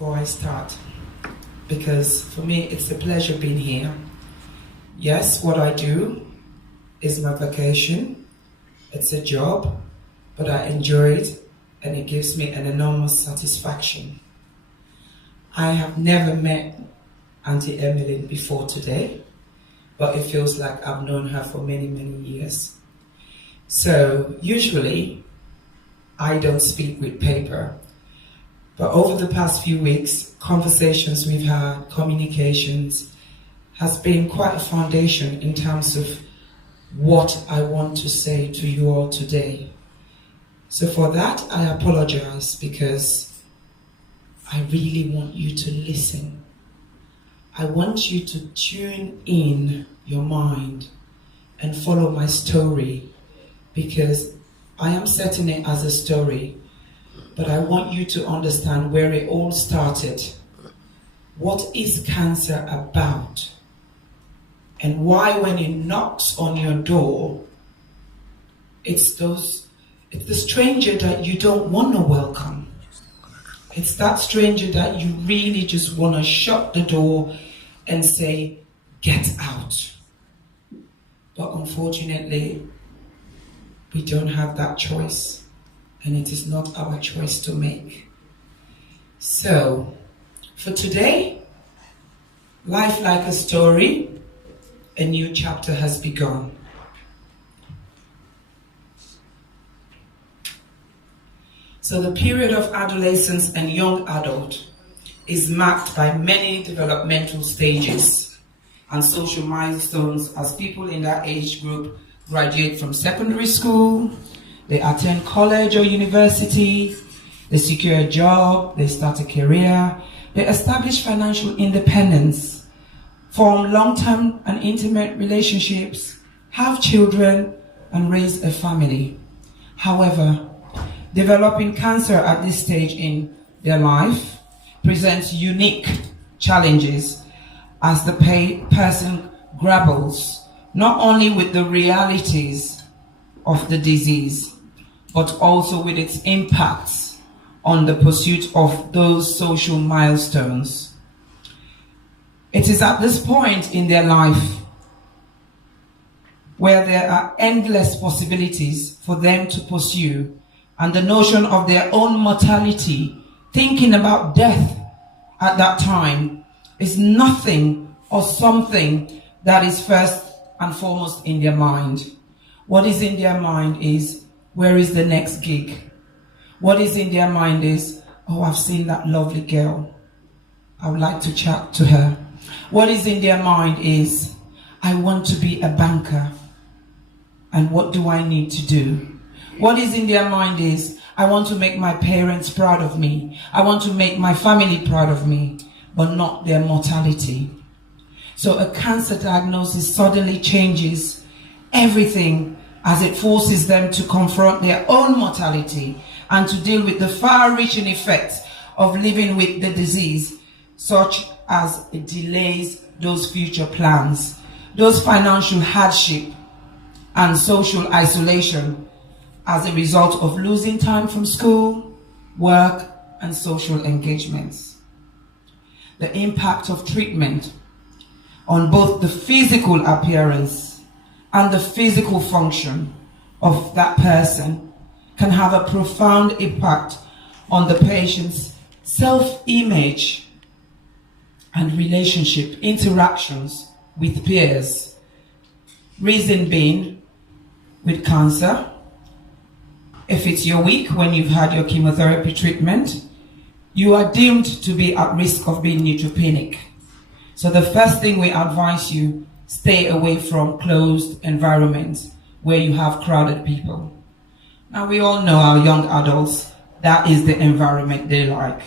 before I start, because for me it's a pleasure being here. Yes, what I do is my vocation. It's a job, but I enjoy it and it gives me an enormous satisfaction. I have never met Auntie Emily before today, but it feels like I've known her for many, many years. So usually I don't speak with paper, but over the past few weeks, conversations we've had, communications, has been quite a foundation in terms of what I want to say to you all today. So for that, I apologize, because I really want you to listen. I want you to tune in your mind and follow my story, because I am setting it as a story, but I want you to understand where it all started. What is cancer about? And why, when it knocks on your door, it's the stranger that you don't want to welcome. It's that stranger that you really just want to shut the door and say, get out. But unfortunately, we don't have that choice, and it is not our choice to make. So, for today, life like a story, a new chapter has begun. So the period of adolescence and young adult is marked by many developmental stages and social milestones as people in that age group graduate from secondary school, they attend college or university, they secure a job, they start a career, they establish financial independence, form long-term and intimate relationships, have children, and raise a family. However, developing cancer at this stage in their life presents unique challenges as the person grapples not only with the realities of the disease, but also with its impacts on the pursuit of those social milestones. It is at this point in their life where there are endless possibilities for them to pursue, and the notion of their own mortality, thinking about death at that time, is nothing or something that is first and foremost in their mind. What is in their mind is, where is the next gig? What is in their mind is, oh, I've seen that lovely girl, I would like to chat to her. What is in their mind is, I want to be a banker, and what do I need to do? What is in their mind is, I want to make my parents proud of me. I want to make my family proud of me, but not their mortality. So a cancer diagnosis suddenly changes everything, as it forces them to confront their own mortality and to deal with the far-reaching effects of living with the disease, such as it delays those future plans, those financial hardship and social isolation as a result of losing time from school, work, and social engagements. The impact of treatment on both the physical appearance and the physical function of that person can have a profound impact on the patient's self-image and relationship interactions with peers. Reason being, with cancer, if it's your week when you've had your chemotherapy treatment, you are deemed to be at risk of being neutropenic. So the first thing we advise you, stay away from closed environments where you have crowded people. Now we all know our young adults, that is the environment they like.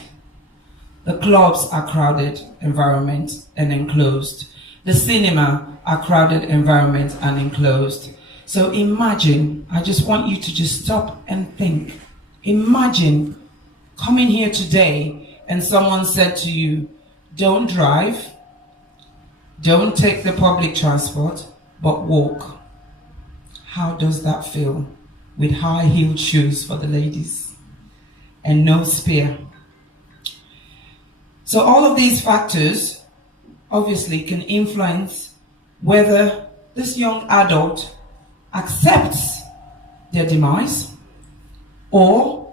The clubs are crowded environments and enclosed. The cinema are crowded environments and enclosed. So imagine, I just want you to just stop and think. Imagine coming here today and someone said to you, don't drive, don't take the public transport, but walk. How does that feel? With high-heeled shoes for the ladies and no spear. So all of these factors obviously can influence whether this young adult accepts their demise or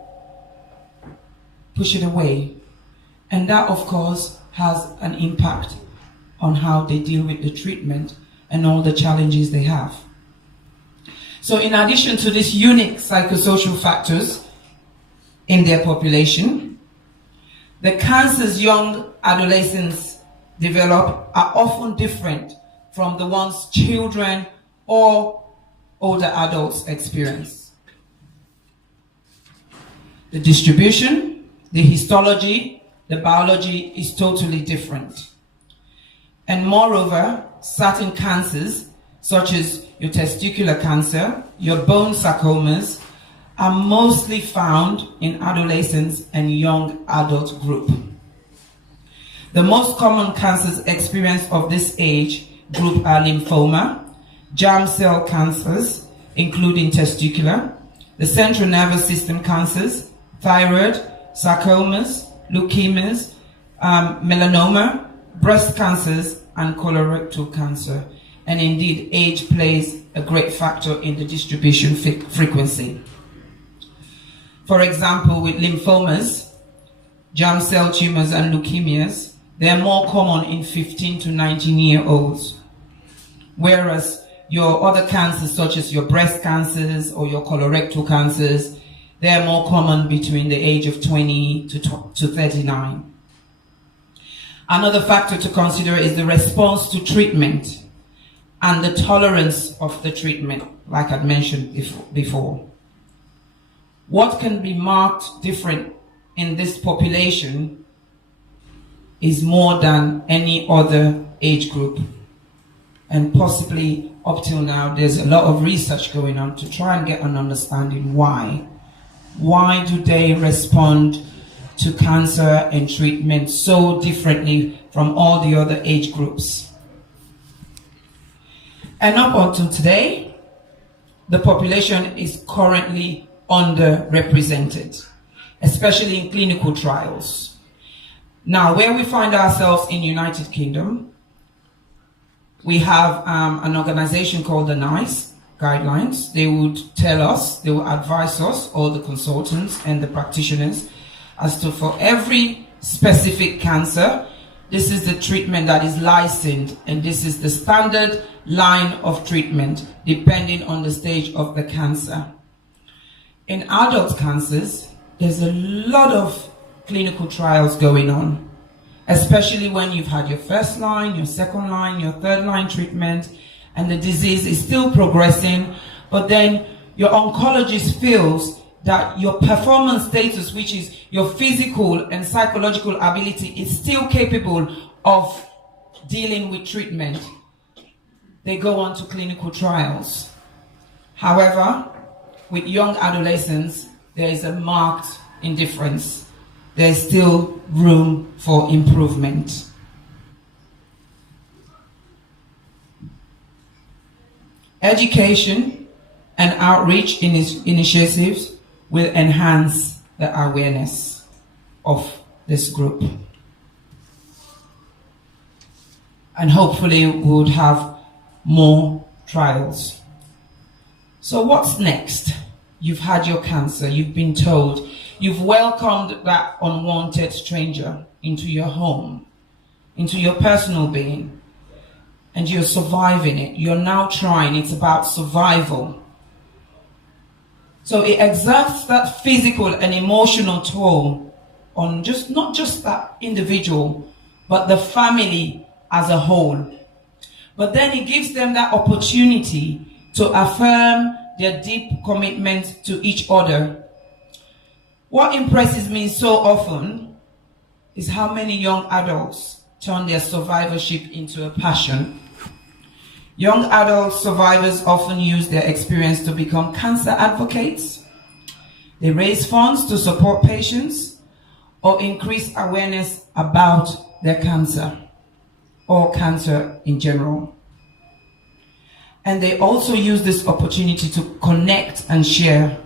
push it away. And that, of course, has an impact on how they deal with the treatment and all the challenges they have. So in addition to these unique psychosocial factors in their population, the cancers young adolescents develop are often different from the ones children or older adults experience. The distribution, the histology, the biology is totally different. And moreover, certain cancers, such as your testicular cancer, your bone sarcomas, are mostly found in adolescents and young adult group. The most common cancers experienced of this age group are lymphoma, germ cell cancers, including testicular, the central nervous system cancers, thyroid, sarcomas, leukemias, melanoma, breast cancers, and colorectal cancer. And indeed, age plays a great factor in the distribution frequency. For example, with lymphomas, germ cell tumors, and leukemias, they are more common in 15 to 19-year-olds. Whereas your other cancers, such as your breast cancers or your colorectal cancers, they are more common between the age of 20 to 39. Another factor to consider is the response to treatment and the tolerance of the treatment, like I'd mentioned before. What can be marked different in this population is more than any other age group. And possibly up till now, there's a lot of research going on to try and get an understanding why. Why do they respond to cancer and treatment so differently from all the other age groups? And up until today, the population is currently underrepresented, especially in clinical trials. Now, where we find ourselves in United Kingdom, we have an organization called the NICE guidelines. They would tell us, they will advise us, all the consultants and the practitioners, as to for every specific cancer, this is the treatment that is licensed, and this is the standard line of treatment, depending on the stage of the cancer. In adult cancers, there's a lot of clinical trials going on, especially when you've had your first line, your second line, your third line treatment, and the disease is still progressing, but then your oncologist feels that your performance status, which is your physical and psychological ability, is still capable of dealing with treatment. They go on to clinical trials. However, with young adolescents, there is a marked indifference. There is still room for improvement. Education and outreach initiatives will enhance the awareness of this group. And hopefully we would have more trials. So what's next? You've had your cancer, you've been told, you've welcomed that unwanted stranger into your home, into your personal being, and you're surviving it. You're now trying, it's about survival. So it exerts that physical and emotional toll on not just that individual, but the family as a whole. But then it gives them that opportunity to affirm their deep commitment to each other. What impresses me so often is how many young adults turn their survivorship into a passion. Young adult survivors often use their experience to become cancer advocates. They raise funds to support patients or increase awareness about their cancer or cancer in general. And they also use this opportunity to connect and share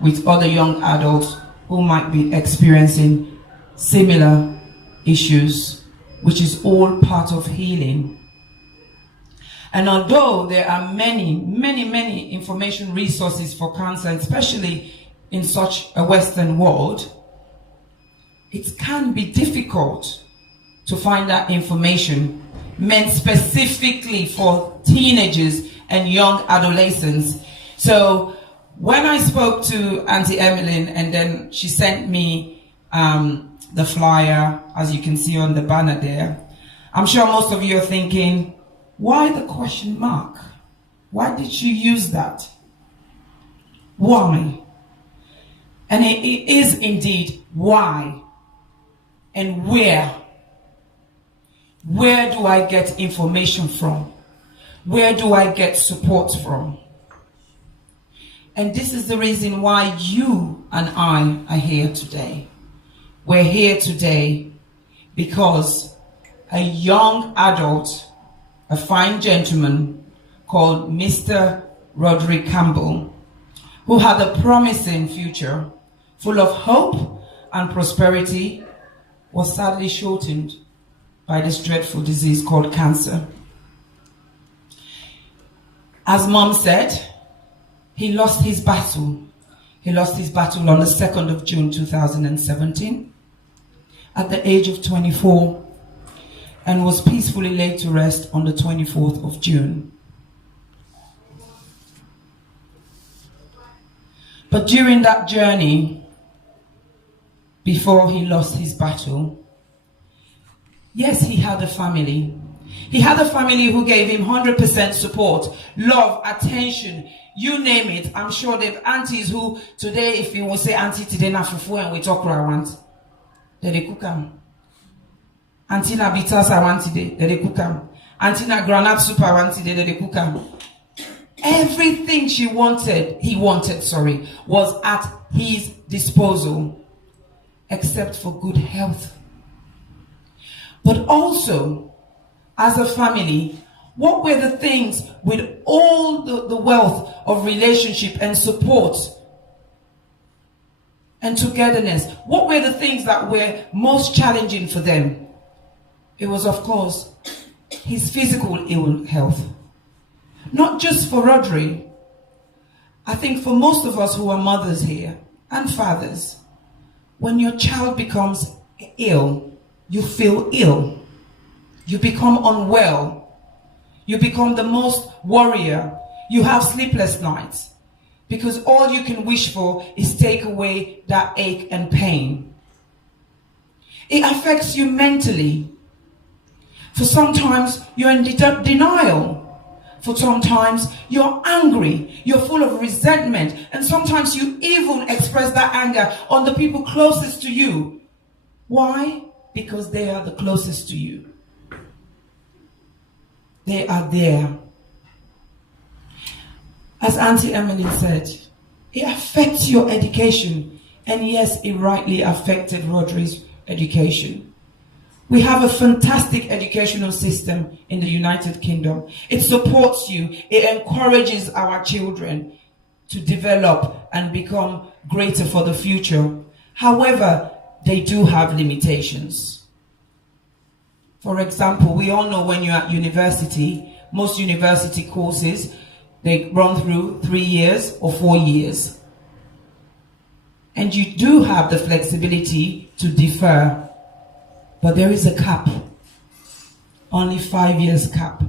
with other young adults who might be experiencing similar issues, which is all part of healing. And although there are many information resources for cancer, especially in such a Western world, it can be difficult to find that information meant specifically for teenagers and young adolescents. So when I spoke to Auntie Emmeline, and then she sent me the flyer, as you can see on the banner there, I'm sure most of you are thinking, why the question mark? Why did she use that? Why? And it is indeed why and where. Where do I get information from? Where do I get support from? And this is the reason why you and I are here today. We're here today because a young adult, a fine gentleman called Mr. Rhodri Campbell, who had a promising future full of hope and prosperity, was sadly shortened by this dreadful disease called cancer. As Mom said, he lost his battle. He lost his battle on the 2nd of June 2017 at the age of 24, and was peacefully laid to rest on the 24th of June. But during that journey, before he lost his battle, yes, he had a family. He had a family who gave him 100% support, love, attention, you name it. I'm sure there are aunties who today, if you will say auntie today na fufu and we talk around, they cook them. Auntie na bitas I want today, they cook them. Auntie na granite soup I want today, they cook them. Everything he wanted, was at his disposal, except for good health. But also, as a family, what were the things with all the wealth of relationship and support and togetherness? What were the things that were most challenging for them? It was, of course, his physical ill health. Not just for Rhodri. I think for most of us who are mothers here and fathers, when your child becomes ill, you feel ill. You become unwell. You become the most warrior. You have sleepless nights because all you can wish for is take away that ache and pain. It affects you mentally. For sometimes you're in denial. For sometimes you're angry, you're full of resentment, and sometimes you even express that anger on the people closest to you. Why? Because they are the closest to you. They are there. As Auntie Emily said, it affects your education, and yes, it rightly affected Rhodri's education. We have a fantastic educational system in the United Kingdom. It supports you. It encourages our children to develop and become greater for the future. However, they do have limitations. For example, we all know when you're at university, most university courses, they run through 3 years or 4 years. And you do have the flexibility to defer. But there is a cap, only 5 years cap.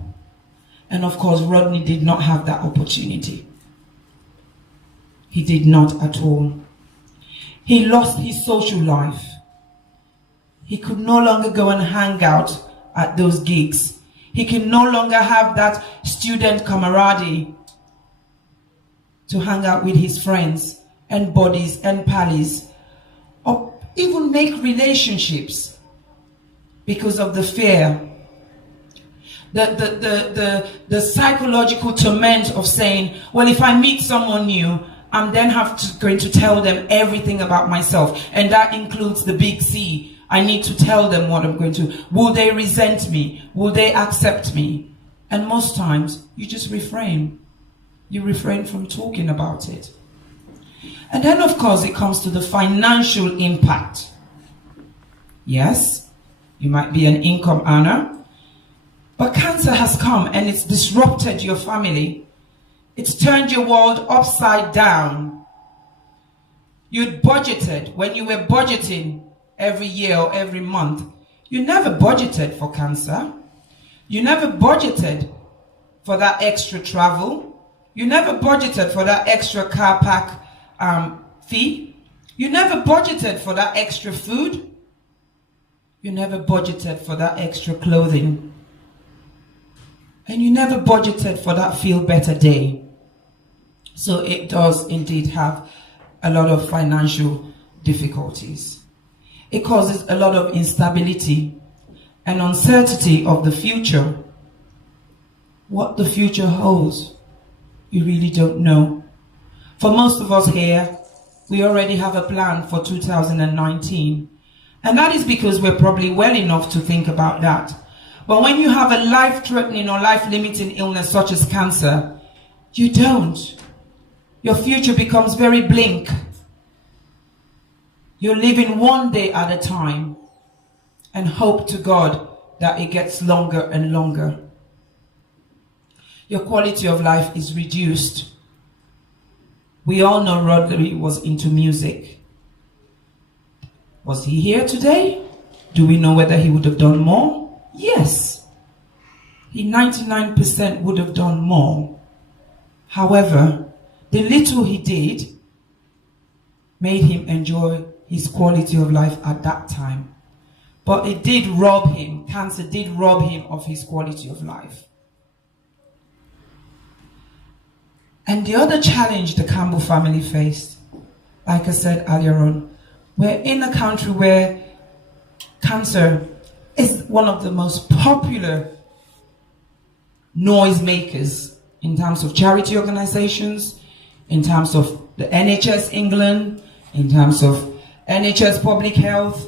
And of course, Rodney did not have that opportunity. He did not at all. He lost his social life. He could no longer go and hang out at those gigs. He can no longer have that student camaraderie to hang out with his friends and buddies and pals, or even make relationships. Because of the fear, the psychological torment of saying, well, if I meet someone new, I'm then going to tell them everything about myself. And that includes the big C. I need to tell them what I'm going to. Will they resent me? Will they accept me? And most times, you just refrain. You refrain from talking about it. And then, of course, it comes to the financial impact. Yes. You might be an income earner. But cancer has come and it's disrupted your family. It's turned your world upside down. You'd budgeted, when you were budgeting every year or every month, you never budgeted for cancer. You never budgeted for that extra travel. You never budgeted for that extra car park fee. You never budgeted for that extra food. You never budgeted for that extra clothing. And you never budgeted for that feel better day. So it does indeed have a lot of financial difficulties. It causes a lot of instability and uncertainty of the future. What the future holds, you really don't know. For most of us here, we already have a plan for 2019. And that is because we're probably well enough to think about that. But when you have a life-threatening or life-limiting illness such as cancer, you don't. Your future becomes very bleak. You're living one day at a time and hope to God that it gets longer and longer. Your quality of life is reduced. We all know Rhodri was into music. Was he here today? Do we know whether he would have done more? Yes. He 99% would have done more. However, the little he did made him enjoy his quality of life at that time. But it did rob him, cancer did rob him of his quality of life. And the other challenge the Campbell family faced, like I said earlier on, we're in a country where cancer is one of the most popular noisemakers in terms of charity organizations, in terms of the NHS England, in terms of NHS Public Health.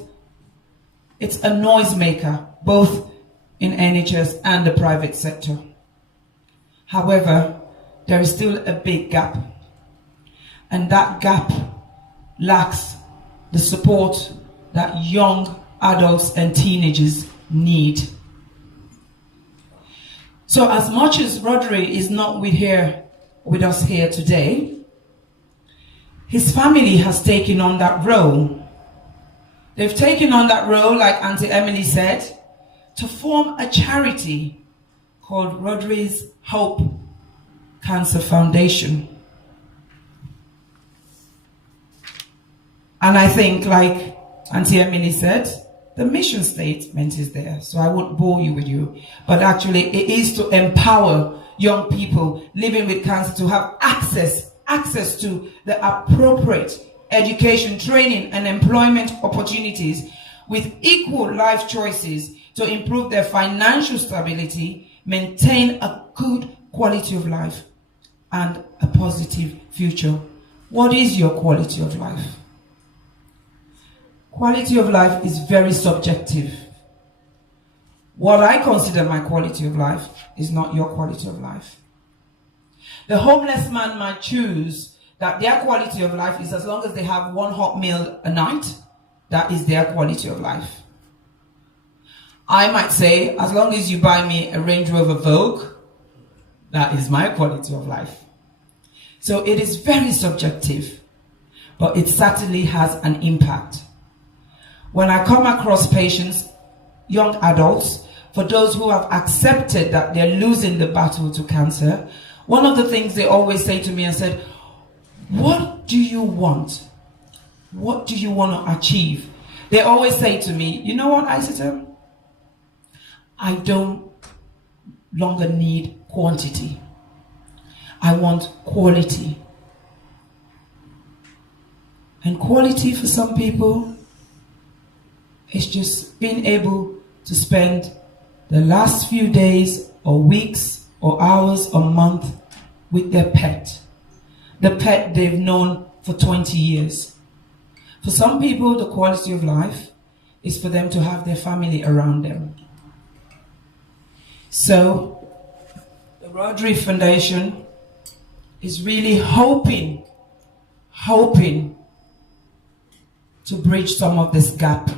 It's a noisemaker, both in NHS and the private sector. However, there is still a big gap. And that gap lacks the support that young adults and teenagers need. So as much as Rhodri is not with us here today, his family has taken on that role. They've taken on that role, like Auntie Emily said, to form a charity called Rhodri Hope Cancer Foundation. And I think, like Auntie Emily said, the mission statement is there, so I won't bore you with you. But actually, it is to empower young people living with cancer to have access to the appropriate education, training, and employment opportunities with equal life choices to improve their financial stability, maintain a good quality of life, and a positive future. What is your quality of life? Quality of life is very subjective. What I consider my quality of life is not your quality of life. The homeless man might choose that their quality of life is as long as they have one hot meal a night, that is their quality of life. I might say, as long as you buy me a Range Rover Vogue, that is my quality of life. So it is very subjective, but it certainly has an impact. When I come across patients, young adults, for those who have accepted that they're losing the battle to cancer, one of the things they always say to me and said, what do you want? What do you want to achieve? They always say to me, you know what, Isatta? I don't longer need quantity. I want quality. And quality for some people is just being able to spend the last few days or weeks or hours or month with their pet. The pet they've known for 20 years. For some people, the quality of life is for them to have their family around them. So, the Rhodri Foundation is really hoping to bridge some of this gap.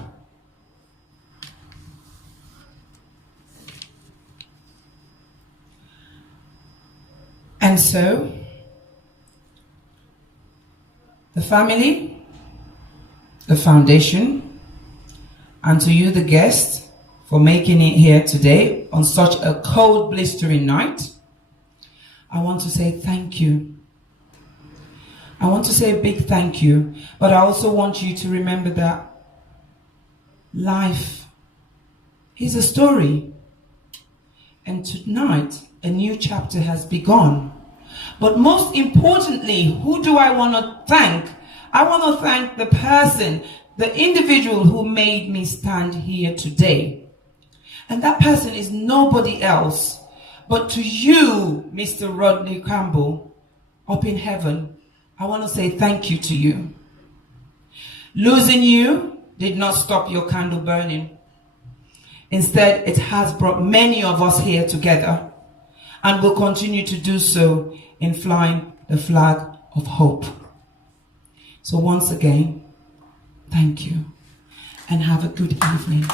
And so, the family, the foundation, and to you, the guests, for making it here today on such a cold, blistering night, I want to say thank you. I want to say a big thank you, but I also want you to remember that life is a story. And tonight, a new chapter has begun. But most importantly, who do I want to thank? I want to thank the person, the individual who made me stand here today. And that person is nobody else but to you, Mr. Rhodri Campbell, up in heaven. I want to say thank you to you. Losing you did not stop your candle burning. Instead, it has brought many of us here together and will continue to do so in flying the flag of hope. So once again, thank you and have a good evening.